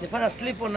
Depan asli pun.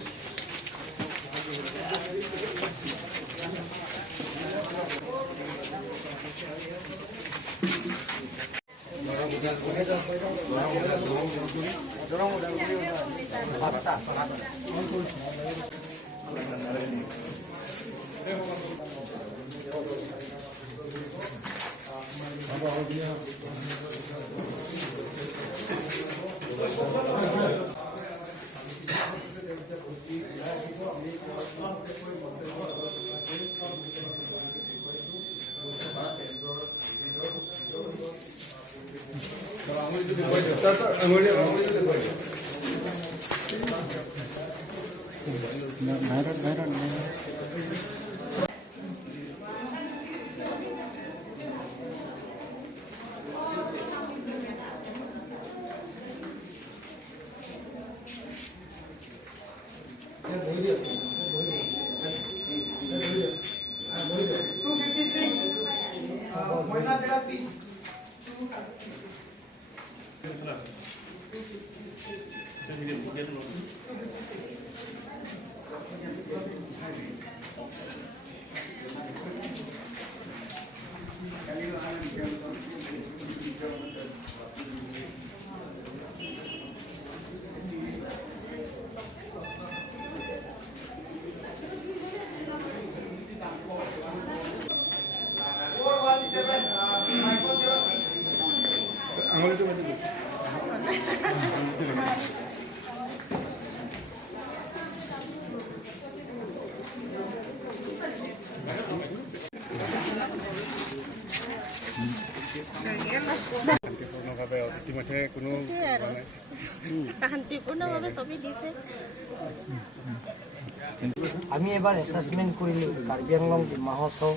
আমি এবাৰ assessment কৰিলোঁ কাৰ্বি আংলং ডিমা হাছাও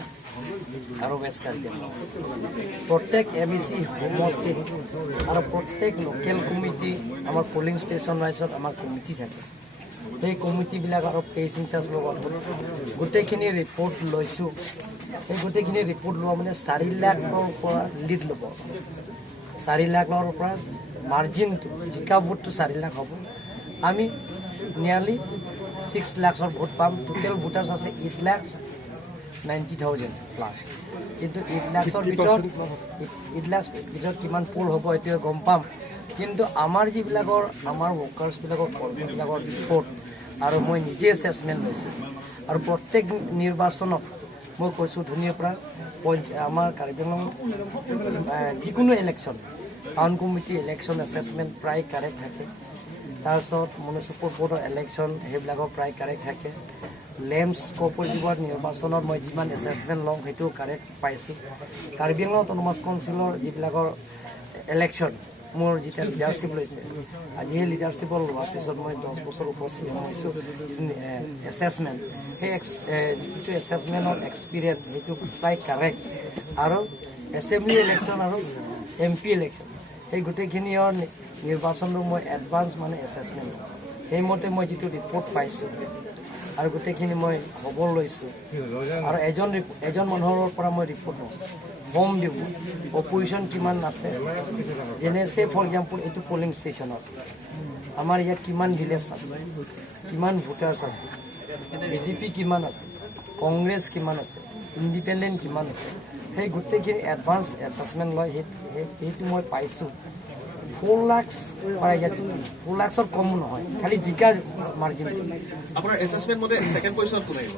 আৰু ৱেষ্ট কাৰ্বি আংলং প্ৰত্যেক ABC সমষ্টিত আৰু প্ৰত্যেক লোকেল কমিটি আমাৰ পলিং ষ্টেচন ৰাইজত আমাৰ কমিটি থাকে সেই কমিটিবিলাক আৰু পেজ ইনচাৰ্জ লগত গোটেইখিনি ৰিপৰ্ট লৈছোঁ সেই গোটেইখিনি ৰিপৰ্ট লোৱা মানে 4 লাখৰ পৰা লিড ল'ব 4 লাখৰ পৰা মাৰ্জিনটো জিকা ভোটটো 4 লাখ হ'ব আমি নিয়াৰলি 6 লাখৰ ভোট পাম টোটেল ভোটাৰ্ছ আছে 8,90,000 প্লাছ কিন্তু 8 লাখৰ ভিতৰত কিমান পোল হ'ব এতিয়া গম পাম কিন্তু আমাৰ যিবিলাকৰ আমাৰ ৱৰ্কাৰ্ছবিলাকৰ কৰ্মীবিলাকৰ ৰিপৰ্ট আৰু মই নিজে এছেছমেণ্ট লৈছোঁ আৰু প্ৰত্যেক নিৰ্বাচনত মই কৈছোঁ ধুনীয়াৰ পৰা আমাৰ কাৰ্বি আংলং যিকোনো election town committee election assessment প্ৰায় কাৰেক্ট থাকে তাৰপিছত মিউনিচিপেল বৰ্ডৰ ইলেকশ্যন সেইবিলাকৰ প্ৰায় কাৰেক্ট থাকে লেম্পছ কপাৰেটিভৰ নিৰ্বাচনত মই যিমান এছেছমেণ্ট লওঁ সেইটো কাৰেক্ট পাইছোঁ কাৰ্বি আংলং অট'নমাছ কাউন্সিলৰ যিবিলাকৰ ইলেকশ্যন মোৰ যেতিয়া লিডাৰশ্বিপ লৈছে আজি সেই লিডাৰশ্বিপৰ লোৱাৰ পিছত মই 10 বছৰ ওপৰত CM হৈছোঁ এছেছমেণ্ট সেই যিটো এছেছমেণ্টৰ এক্সপিৰিয়েঞ্চ সেইটো প্ৰায় কাৰেক্ট আৰু এছেম্বলি ইলেকশ্যন আৰু MP ইলেকশ্যন সেই গোটেইখিনিৰ নিৰ্বাচনটো মই এডভান্স মানে এছেছমেণ্ট সেইমতে মই যিটো ৰিপৰ্ট পাইছোঁ আৰু গোটেইখিনি মই খবৰ লৈছোঁ আৰু এজন মানুহৰ পৰা মই ৰিপৰ্ট লওঁ হোম দিওঁ অপজিশ্যন কিমান আছে যেনে চে ফৰ এক্সাম্পল এইটো পলিং ষ্টেচনত আমাৰ ইয়াত কিমান ভিলেজ আছে কিমান ভোটাৰ্ছ আছে BJP কিমান আছে কংগ্ৰেছ কিমান আছে ইণ্ডিপেণ্ডেণ্ট কিমান আছে সেই গোটেইখিনি এডভান্স এছেছমেণ্ট লয় সেইটো মই পাইছোঁ 4 লাখ পাই যাচ্ছে 4 লাখৰ কম নহয় খালি জিকা মাৰ্জিন আপোনাৰ এছেছমেণ্ট মতে সেকেন্ড পজিশনত কোন আহিব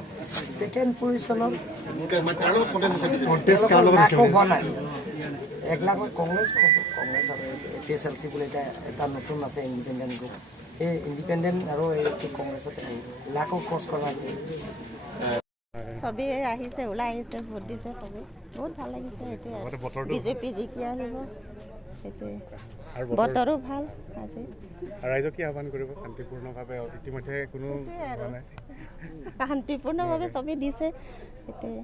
সেকেন্ড পজিশনত কন্টেস্ট কাৰ লগত আছে 1 লাখ কংগ্ৰেছ আৰু PSLC বুলি এটা নতুন আছে ইণ্ডিপেণ্ডেণ্ট গ্ৰুপ এই ইণ্ডিপেণ্ডেণ্ট আৰু এই কংগ্ৰেছতে লাখৰ ক্ৰছ কৰা সবে আহিছে ওলাই আহিছে ভোট দিছে সবে বহুত ভাল লাগিছে এইটো BJP জিকি আহিব সেইটোৱে বতৰো ভাল আছে ৰাইজক কি আহ্বান কৰিব শান্তিপূৰ্ণভাৱে ইতিমধ্যে কোনো শান্তিপূৰ্ণভাৱে সবে দিছে সেইটোৱে